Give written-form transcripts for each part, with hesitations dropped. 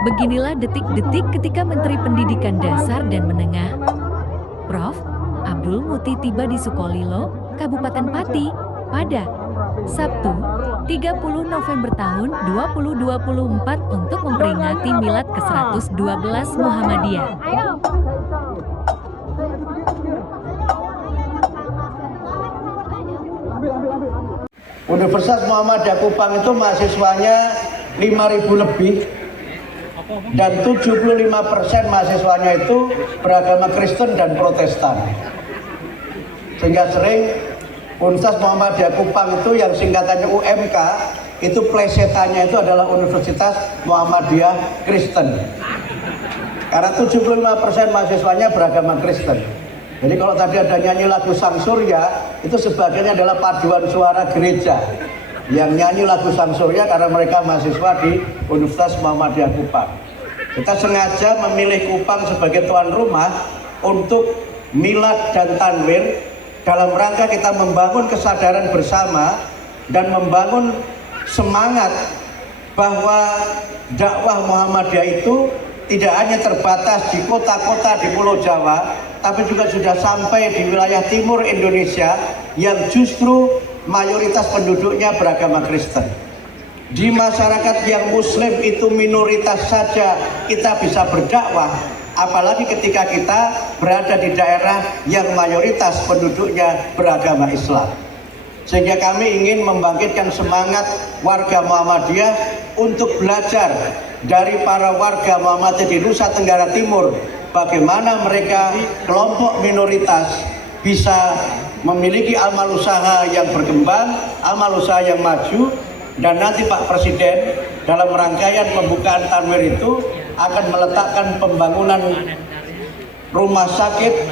Beginilah detik-detik ketika Menteri Pendidikan Dasar dan Menengah, Prof. Abdul Muti tiba di Sukolilo, Kabupaten Pati, pada Sabtu, 30 November tahun 2024 untuk memperingati Milad ke-112 Muhammadiyah. Universitas Muhammadiyah Kupang itu mahasiswanya 5.000 lebih dan 75% mahasiswanya itu beragama Kristen dan Protestan. Sehingga sering Universitas Muhammadiyah Kupang itu yang singkatannya UMK itu plesetannya itu adalah Universitas Muhammadiyah Kristen. Karena 75% mahasiswanya beragama Kristen. Jadi kalau tadi ada nyanyi lagu Sang Surya, itu sebagiannya adalah paduan suara gereja yang nyanyi lagu Sang Surya karena mereka mahasiswa di Universitas Muhammadiyah Kupang. Kita sengaja memilih Kupang sebagai tuan rumah untuk milad dan tanwir dalam rangka kita membangun kesadaran bersama dan membangun semangat bahwa dakwah Muhammadiyah itu tidak hanya terbatas di kota-kota di Pulau Jawa, tapi juga sudah sampai di wilayah timur Indonesia yang justru mayoritas penduduknya beragama Kristen. Di masyarakat yang Muslim itu minoritas saja kita bisa berdakwah, apalagi ketika kita berada di daerah yang mayoritas penduduknya beragama Islam. Sehingga kami ingin membangkitkan semangat warga Muhammadiyah untuk belajar dari para warga Muhammadiyah di Nusa Tenggara Timur, bagaimana mereka kelompok minoritas bisa memiliki amal usaha yang berkembang, amal usaha yang maju, dan nanti Pak Presiden dalam rangkaian pembukaan tanwir itu akan meletakkan pembangunan rumah sakit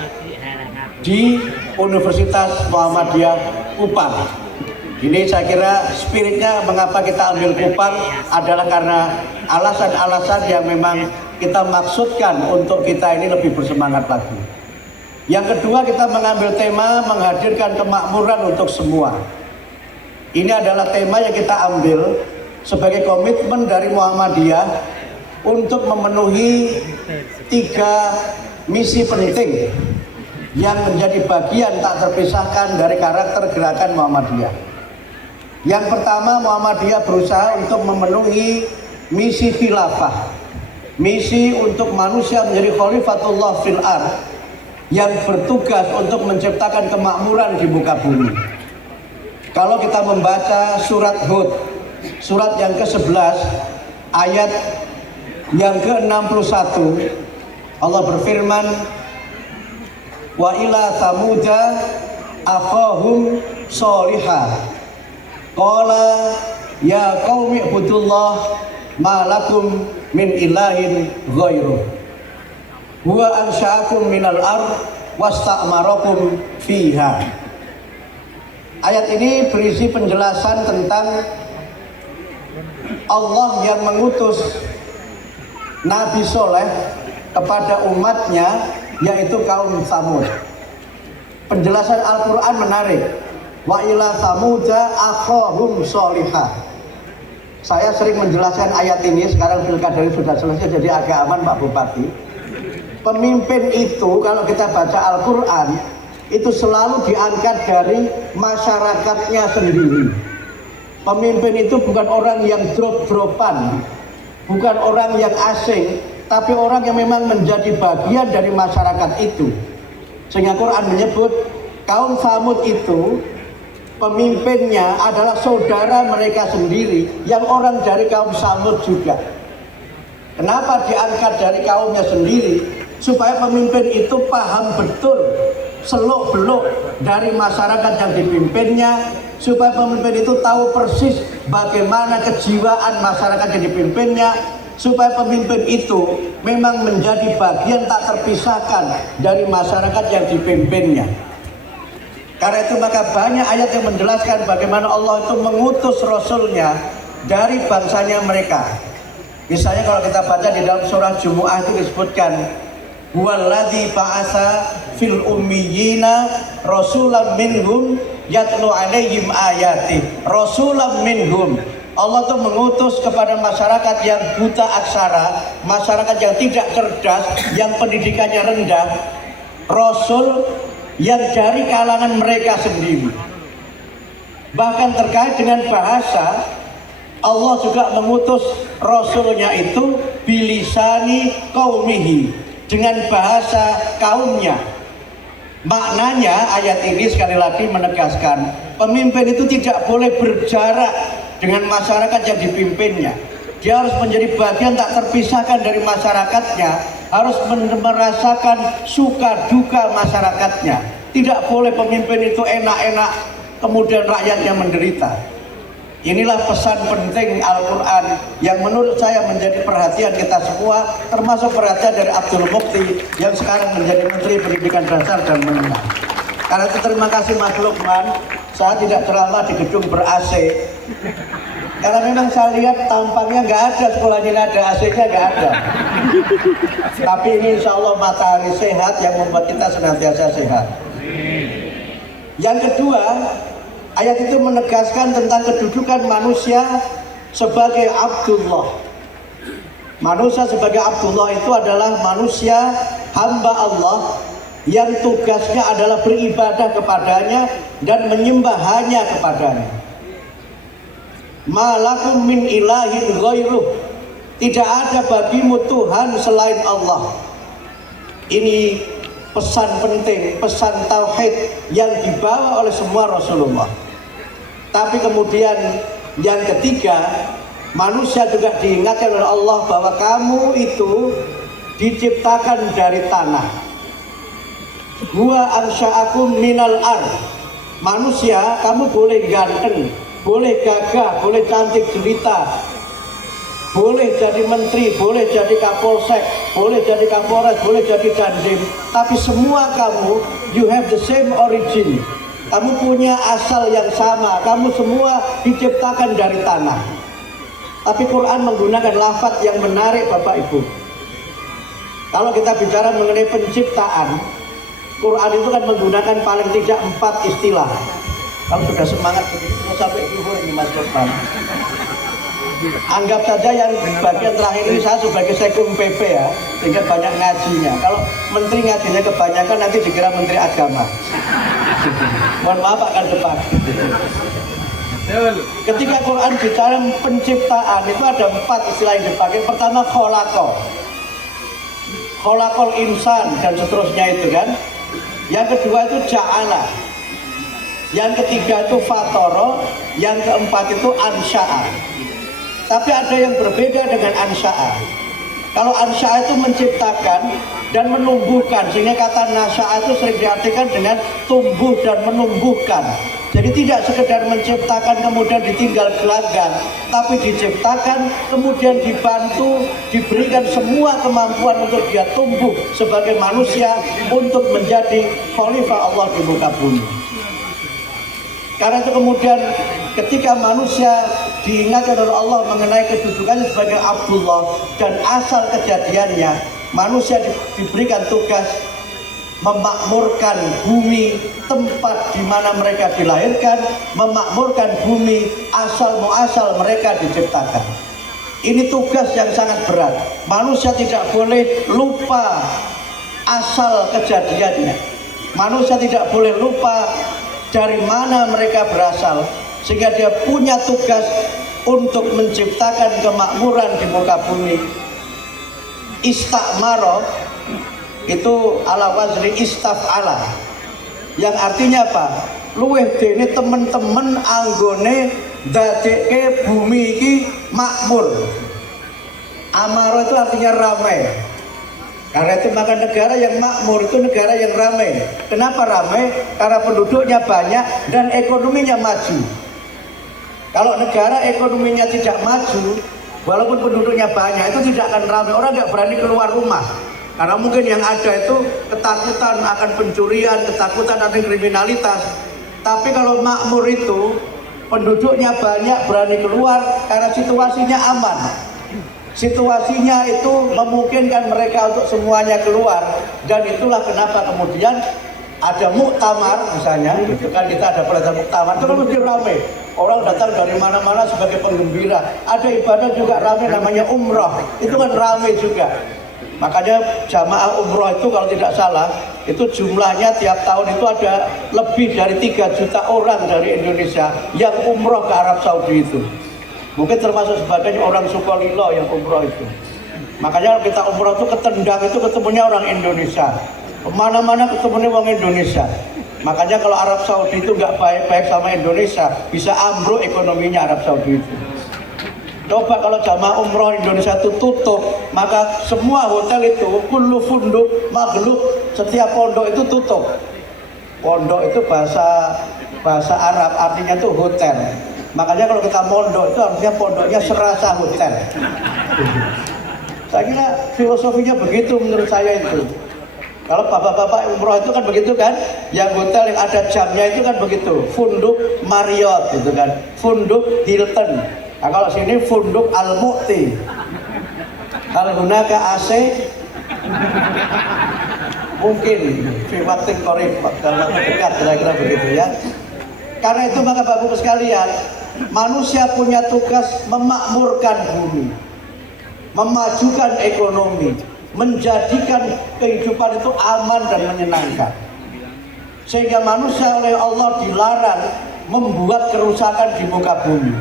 di Universitas Muhammadiyah Kupang. Ini saya kira spiritnya mengapa kita ambil Kupang adalah karena alasan-alasan yang memang kita maksudkan untuk kita ini lebih bersemangat lagi. Yang kedua, kita mengambil tema menghadirkan kemakmuran untuk semua. Ini adalah tema yang kita ambil sebagai komitmen dari Muhammadiyah untuk memenuhi 3 misi penting yang menjadi bagian tak terpisahkan dari karakter gerakan Muhammadiyah. Yang pertama, Muhammadiyah berusaha untuk memenuhi misi khilafah, misi untuk manusia menjadi khalifatullah fil ardh, yang bertugas untuk menciptakan kemakmuran di muka bumi. Kalau kita membaca surat Hud, surat yang ke-11, ayat yang ke-61, Allah berfirman, wa ila samuda akhahum solihah qala ya qaumi ibudullah ma lakum min ilahin ghairuh huwa ansha'akum minal ard wasta'marakum fiha. Ayat ini berisi penjelasan tentang Allah yang mengutus Nabi Soleh kepada umatnya, yaitu kaum Samud. Penjelasan Al-Quran menarik. Wa ila samuda akhahum solihah. Saya sering menjelaskan ayat ini, sekarang pilkada sudah selesai jadi agak aman Pak Bupati. Pemimpin itu kalau kita baca Al-Quran itu selalu diangkat dari masyarakatnya sendiri. Pemimpin itu bukan orang yang drop-dropan, bukan orang yang asing, tapi orang yang memang menjadi bagian dari masyarakat itu. Sehingga Quran menyebut kaum Samud itu pemimpinnya adalah saudara mereka sendiri yang orang dari kaum Samud juga. Kenapa diangkat dari kaumnya sendiri? Supaya pemimpin itu paham betul seluk-beluk dari masyarakat yang dipimpinnya, supaya pemimpin itu tahu persis bagaimana kejiwaan masyarakat yang dipimpinnya, supaya pemimpin itu memang menjadi bagian tak terpisahkan dari masyarakat yang dipimpinnya. Karena itu maka banyak ayat yang menjelaskan bagaimana Allah itu mengutus Rasulnya dari bangsanya mereka. Misalnya kalau kita baca di dalam surah Jumu'ah itu disebutkan huwallazi ba'atsa fil ummiyina rasulan minhum yatlu alaihim ayati. Rasulan minhum, Allah tuh mengutus kepada masyarakat yang buta aksara, masyarakat yang tidak cerdas, yang pendidikannya rendah, Rasul yang dari kalangan mereka sendiri. Bahkan terkait dengan bahasa, Allah juga mengutus Rasulnya itu bilisani qaumihi, dengan bahasa kaumnya. Maknanya ayat ini sekali lagi menegaskan, pemimpin itu tidak boleh berjarak dengan masyarakat yang dipimpinnya. Dia harus menjadi bagian tak terpisahkan dari masyarakatnya, harus merasakan suka duka masyarakatnya. Tidak boleh pemimpin itu enak-enak kemudian rakyatnya menderita. Inilah pesan penting Al-Quran yang menurut saya menjadi perhatian kita semua, termasuk perhatian dari Abdul Mukti yang sekarang menjadi Menteri Pendidikan Dasar dan Menengah. Karena itu terima kasih Mas Lukman, saya tidak ceramah di gedung ber-AC. Karena memang saya lihat tampaknya nggak ada sekolahnya, ada AC-nya nggak ada. Tapi ini insya Allah matahari sehat yang membuat kita senantiasa sehat. Yang kedua, ayat itu menegaskan tentang kedudukan manusia sebagai Abdullah. Manusia sebagai Abdullah itu adalah manusia hamba Allah yang tugasnya adalah beribadah kepadanya dan menyembah hanya kepadanya. Malakum min ilahin ghairuh, tidak ada bagimu Tuhan selain Allah. Ini pesan penting, pesan tauhid yang dibawa oleh semua Rasulullah. Tapi kemudian yang ketiga, manusia juga diingatkan oleh Allah bahwa kamu itu diciptakan dari tanah. Huwa ansha'akum minal ard. Manusia, kamu boleh ganteng, boleh gagah, boleh cantik jelita, boleh jadi menteri, boleh jadi kapolsek, boleh jadi kapolres, boleh jadi dandim, tapi semua kamu, you have the same origin. Kamu punya asal yang sama, kamu semua diciptakan dari tanah. Tapi Quran menggunakan lafaz yang menarik Bapak Ibu. Kalau kita bicara mengenai penciptaan, Quran itu kan menggunakan paling tidak 4 istilah. Kalau sudah semangat begitu sampai zuhur ini Mas Lukman. Anggap saja yang bagian terakhir ini saya sebagai sekum PP ya, sehingga banyak ngajinya. Kalau menteri ngajinya kebanyakan nanti dikira menteri agama. Mohon maaf akan depan. Ketika Quran bicara penciptaan itu ada 4 istilah yang dipakai. Pertama kholaqo, kholaqol insan dan seterusnya itu kan. Yang kedua itu ja'ala, yang ketiga itu fatoro, yang keempat itu ansya'a. Tapi ada yang berbeda dengan ansya'a. Kalau ansya'a itu menciptakan dan menumbuhkan, sehingga kata nasya'a itu sering diartikan dengan tumbuh dan menumbuhkan. Jadi tidak sekedar menciptakan kemudian ditinggal gelagah, tapi diciptakan kemudian dibantu, diberikan semua kemampuan untuk dia tumbuh sebagai manusia untuk menjadi khalifah Allah di muka bumi. Karena itu kemudian ketika manusia diingatkan oleh Allah mengenai kedudukannya sebagai Abdullah dan asal kejadiannya, manusia diberikan tugas memakmurkan bumi tempat di mana mereka dilahirkan, memakmurkan bumi asal muasal mereka diciptakan. Ini tugas yang sangat berat. Manusia tidak boleh lupa asal kejadiannya. Manusia tidak boleh lupa dari mana mereka berasal, sehingga dia punya tugas untuk menciptakan kemakmuran di muka bumi. Istakmaro itu ala wazni istaf'ala, yang artinya apa? Luweh dene temen-temen anggone dadeke bumi iki makmur. Amaro itu artinya ramai. Karena itu maka negara yang makmur itu negara yang ramai. Kenapa ramai? Karena penduduknya banyak dan ekonominya maju. Kalau negara ekonominya tidak maju, walaupun penduduknya banyak, itu tidak akan ramai. Orang nggak berani keluar rumah. Karena mungkin yang ada itu ketakutan akan pencurian, ketakutan akan kriminalitas. Tapi kalau makmur itu penduduknya banyak, berani keluar karena situasinya aman. Situasinya itu memungkinkan mereka untuk semuanya keluar. Dan itulah kenapa kemudian ada muktamar misalnya, itu kan kita ada pelajaran muktamar, itu mesti ramai. Orang datang dari mana-mana sebagai penggembira. Ada ibadah juga ramai namanya umrah. Itu kan ramai juga. Makanya jamaah umrah itu kalau tidak salah, itu jumlahnya tiap tahun itu ada lebih dari 3 juta orang dari Indonesia yang umrah ke Arab Saudi itu. Mungkin termasuk sebagian orang Sukolilo yang umrah itu. Makanya kita umrah itu ketendang itu ketemunya orang Indonesia. Kemana-mana ketemunya orang Indonesia. Makanya kalau Arab Saudi itu nggak baik-baik sama Indonesia, bisa ambruk ekonominya Arab Saudi itu. Coba kalau jamaah umroh Indonesia itu tutup, maka semua hotel itu, kullu funduk, maghlub, setiap pondok itu tutup. Pondok itu bahasa Arab, artinya itu hotel. Makanya kalau kita mondok itu artinya pondoknya serasa hotel. Saya kira filosofinya begitu menurut saya itu. Kalau bapak-bapak umroh itu kan begitu kan, yang hotel yang ada jamnya itu kan begitu, funduk Marriott gitu kan, funduk Hilton. Nah kalau sini funduk Al-Mu'ti. Kalau gunakan AC, mungkin waktu korek dalam waktu dekat kira-kira begitu ya. Karena itu maka bapak-bapak sekalian, manusia punya tugas memakmurkan bumi, memajukan ekonomi, menjadikan kehidupan itu aman dan menyenangkan. Sehingga manusia oleh Allah dilarang membuat kerusakan di muka bumi.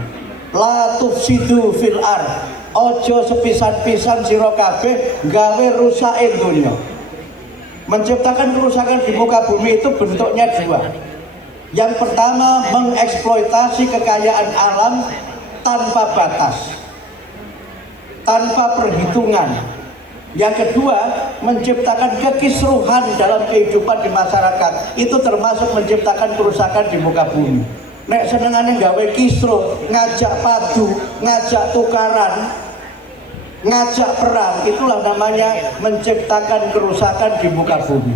La tufsidu fil ard. Ojo sepisan-pisan sira kabeh gawe rusakin dunya. Menciptakan kerusakan di muka bumi itu bentuknya dua. Yang pertama, mengeksploitasi kekayaan alam tanpa batas, tanpa perhitungan. Yang kedua, menciptakan kekisruhan dalam kehidupan di masyarakat. Itu termasuk menciptakan kerusakan di muka bumi. Nek senengannya gawe kisruh, ngajak padu, ngajak tukaran, ngajak perang, itulah namanya menciptakan kerusakan di muka bumi.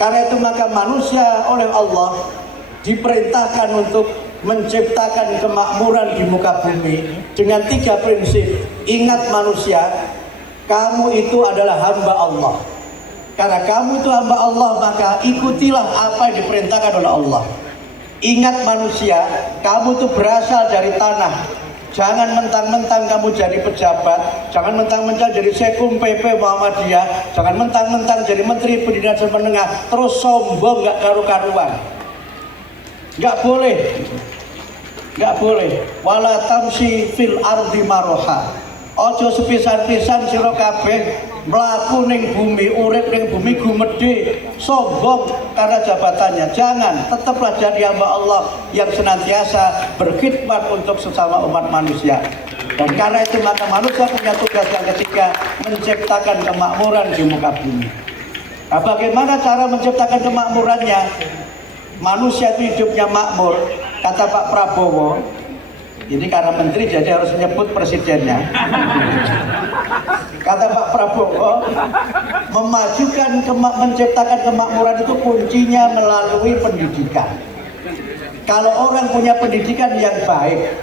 Karena itu maka manusia oleh Allah diperintahkan untuk menciptakan kemakmuran di muka bumi dengan 3 prinsip. Ingat manusia, kamu itu adalah hamba Allah. Karena kamu itu hamba Allah, maka ikutilah apa yang diperintahkan oleh Allah. Ingat manusia, kamu itu berasal dari tanah. Jangan mentang-mentang kamu jadi pejabat, jangan mentang-mentang jadi Sekum PP Muhammadiyah, jangan mentang-mentang jadi Menteri Pendidikan dan Menengah, terus sombong gak karu-karuan. Gak boleh. Gak boleh. Wala tamsi fil ardi maroha. Ojo sepisan-pisan sira kabeh mlaku ning bumi, urip ning bumi gumedhe, sombong karena jabatannya. Jangan, tetaplah jadi hamba Allah yang senantiasa berkhidmat untuk sesama umat manusia. Dan karena itu maka manusia punya tugas yang ketiga, menciptakan kemakmuran di muka bumi. Nah, bagaimana cara menciptakan kemakmurannya? Manusia itu hidupnya makmur, kata Pak Prabowo. Ini karena menteri jadi harus menyebut presidennya. Kata Pak Prabowo, menciptakan kemakmuran itu kuncinya melalui pendidikan. Kalau orang punya pendidikan yang baik,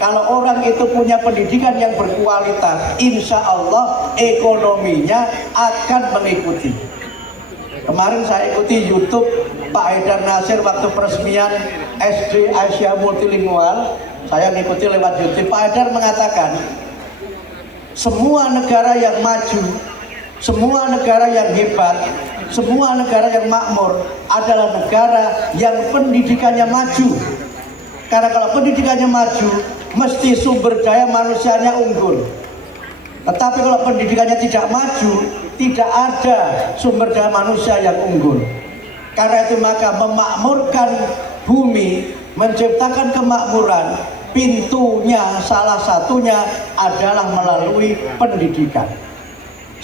kalau orang itu punya pendidikan yang berkualitas, insya Allah ekonominya akan mengikuti. Kemarin saya ikuti YouTube Pak Haidar Nasir waktu peresmian SD Asia Multilingual. Saya mengikuti lewat YouTube. Pak Haidar mengatakan, semua negara yang maju, semua negara yang hebat, semua negara yang makmur adalah negara yang pendidikannya maju. Karena kalau pendidikannya maju, mesti sumber daya manusianya unggul. Tetapi kalau pendidikannya tidak maju, tidak ada sumber daya manusia yang unggul. Karena itu maka memakmurkan bumi, menciptakan kemakmuran, pintunya salah satunya adalah melalui pendidikan.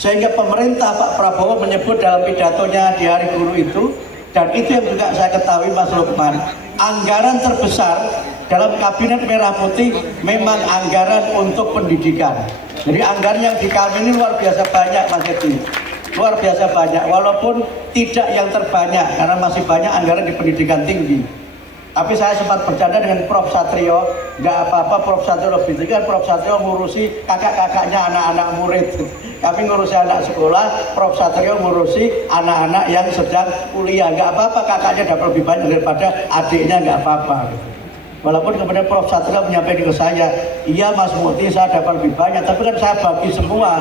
Sehingga pemerintah Pak Prabowo menyebut dalam pidatonya di Hari Guru itu, dan itu yang juga saya ketahui Mas Lukman, anggaran terbesar dalam Kabinet Merah Putih memang anggaran untuk pendidikan. Jadi anggaran yang di kami ini luar biasa banyak Mas Edi, luar biasa banyak, walaupun tidak yang terbanyak karena masih banyak anggaran di pendidikan tinggi. Tapi saya sempat bercanda dengan Prof. Satrio, nggak apa-apa Prof. Satrio lebih tinggi kan Prof. Satrio ngurusi kakak-kakaknya anak-anak murid. Kami ngurusi anak sekolah, Prof. Satrio ngurusi anak-anak yang sedang kuliah. Nggak apa-apa kakaknya dapat lebih banyak daripada adiknya, nggak apa-apa. Walaupun kemudian Prof. Satrio menyampaikan ke saya, iya Mas Muti saya dapat lebih banyak, tapi kan saya bagi semua.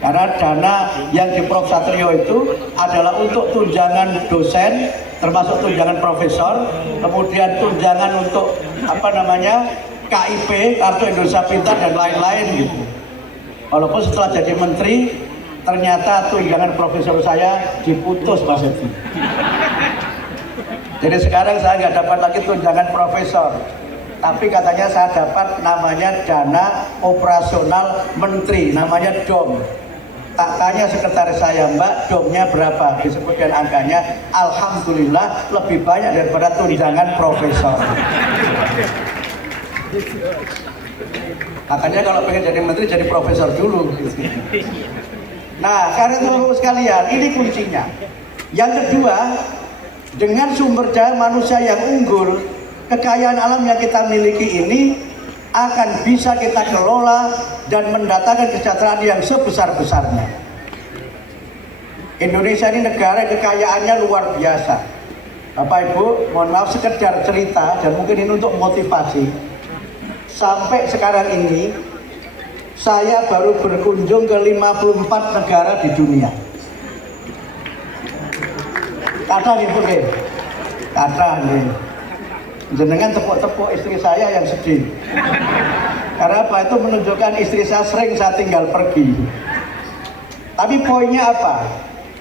Karena dana yang di Prof. Satrio itu adalah untuk tunjangan dosen, termasuk tunjangan profesor, kemudian tunjangan untuk KIP, Kartu Indonesia Pintar dan lain-lain gitu. Walaupun setelah jadi menteri, ternyata tunjangan profesor saya diputus Mas Edi. Jadi sekarang saya nggak dapat lagi tunjangan profesor, tapi katanya saya dapat namanya dana operasional menteri, namanya DOM. Tak tanya sekretaris saya, Mbak, DOM-nya berapa? Disebutkan angkanya, alhamdulillah lebih banyak daripada tunjangan profesor. Katanya kalau pengen jadi menteri jadi profesor dulu. Nah, karena itu sekalian, ini kuncinya. Yang kedua, dengan sumber daya manusia yang unggul, kekayaan alam yang kita miliki ini akan bisa kita kelola dan mendatangkan kesejahteraan yang sebesar-besarnya. Indonesia ini negara kekayaannya luar biasa. Bapak Ibu, mohon maaf sekedar cerita dan mungkin ini untuk motivasi. Sampai sekarang ini saya baru berkunjung ke 54 negara di dunia. Kata nih Bu, kata nih. Jenengan tepuk-tepuk istri saya yang sedih. Karena apa? Itu menunjukkan istri saya sering saya tinggal pergi. Tapi poinnya apa?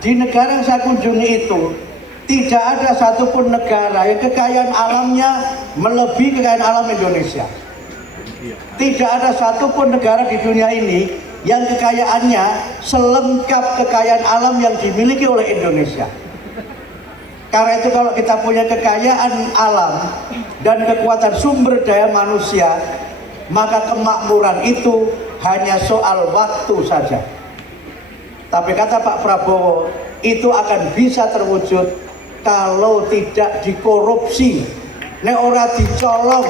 Di negara yang saya kunjungi itu tidak ada satupun negara yang kekayaan alamnya melebihi kekayaan alam Indonesia. Tidak ada satupun negara di dunia ini yang kekayaannya selengkap kekayaan alam yang dimiliki oleh Indonesia. Karena itu kalau kita punya kekayaan alam dan kekuatan sumber daya manusia, maka kemakmuran itu hanya soal waktu saja. Tapi kata Pak Prabowo, itu akan bisa terwujud kalau tidak dikorupsi, nek ora dicolong.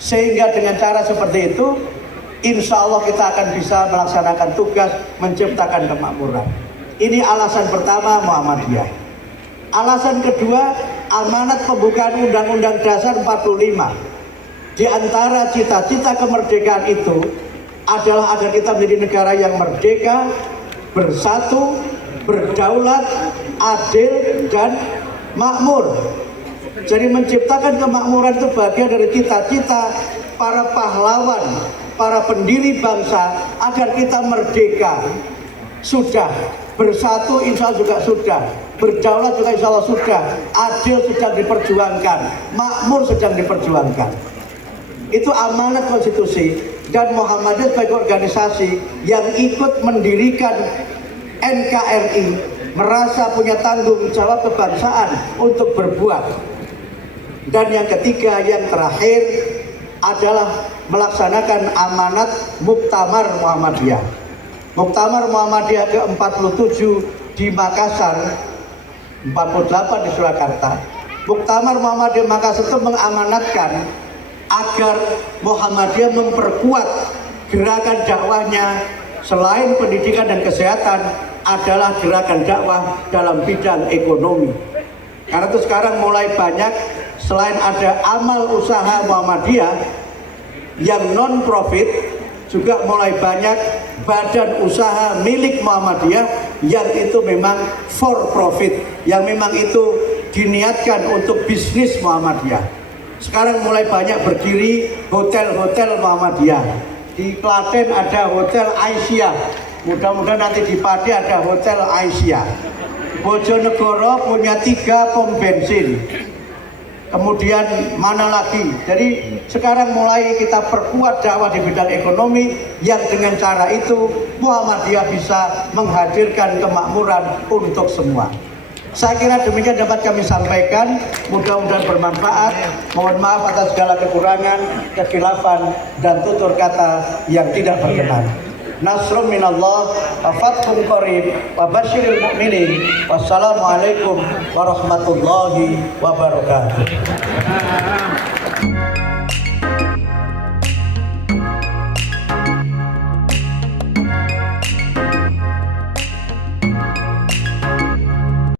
Sehingga dengan cara seperti itu, insya Allah kita akan bisa melaksanakan tugas menciptakan kemakmuran. Ini alasan pertama Muhammadiyah. Alasan kedua, amanat pembukaan Undang-Undang Dasar 45. Di antara cita-cita kemerdekaan itu adalah agar kita menjadi negara yang merdeka, bersatu, berdaulat, adil, dan makmur. Jadi menciptakan kemakmuran itu bagian dari cita-cita para pahlawan, para pendiri bangsa agar kita merdeka. Sudah, bersatu insya Allah juga sudah, berdaulat juga insya Allah sudah, adil sedang diperjuangkan, makmur sedang diperjuangkan. Itu amanat konstitusi, dan Muhammadiyah sebagai organisasi yang ikut mendirikan NKRI merasa punya tanggung jawab kebangsaan untuk berbuat. Dan yang ketiga, yang terakhir adalah melaksanakan amanat Muktamar Muhammadiyah. Muktamar Muhammadiyah ke-47 di Makassar, 48 di Surakarta. Muktamar Muhammadiyah Makassar itu mengamanatkan agar Muhammadiyah memperkuat gerakan dakwahnya selain pendidikan dan kesehatan adalah gerakan dakwah dalam bidang ekonomi. Karena itu sekarang mulai banyak, selain ada amal usaha Muhammadiyah yang non-profit, juga mulai banyak badan usaha milik Muhammadiyah yang itu memang for profit, yang memang itu diniatkan untuk bisnis Muhammadiyah. Sekarang mulai banyak berdiri hotel-hotel Muhammadiyah. Di Klaten ada Hotel Aisyah, mudah-mudahan nanti di Pati ada Hotel Aisyah. Bojonegoro punya 3 pom bensin. Kemudian mana lagi? Jadi sekarang mulai kita perkuat dakwah di bidang ekonomi yang dengan cara itu Muhammadiyah bisa menghadirkan kemakmuran untuk semua. Saya kira demikian dapat kami sampaikan, mudah-mudahan bermanfaat. Mohon maaf atas segala kekurangan, kekhilafan, dan tutur kata yang tidak berkenan. Nasrum minallah wa fathun qarib wa basyiril mu'minin. Wassalamualaikum warahmatullahi wabarakatuh.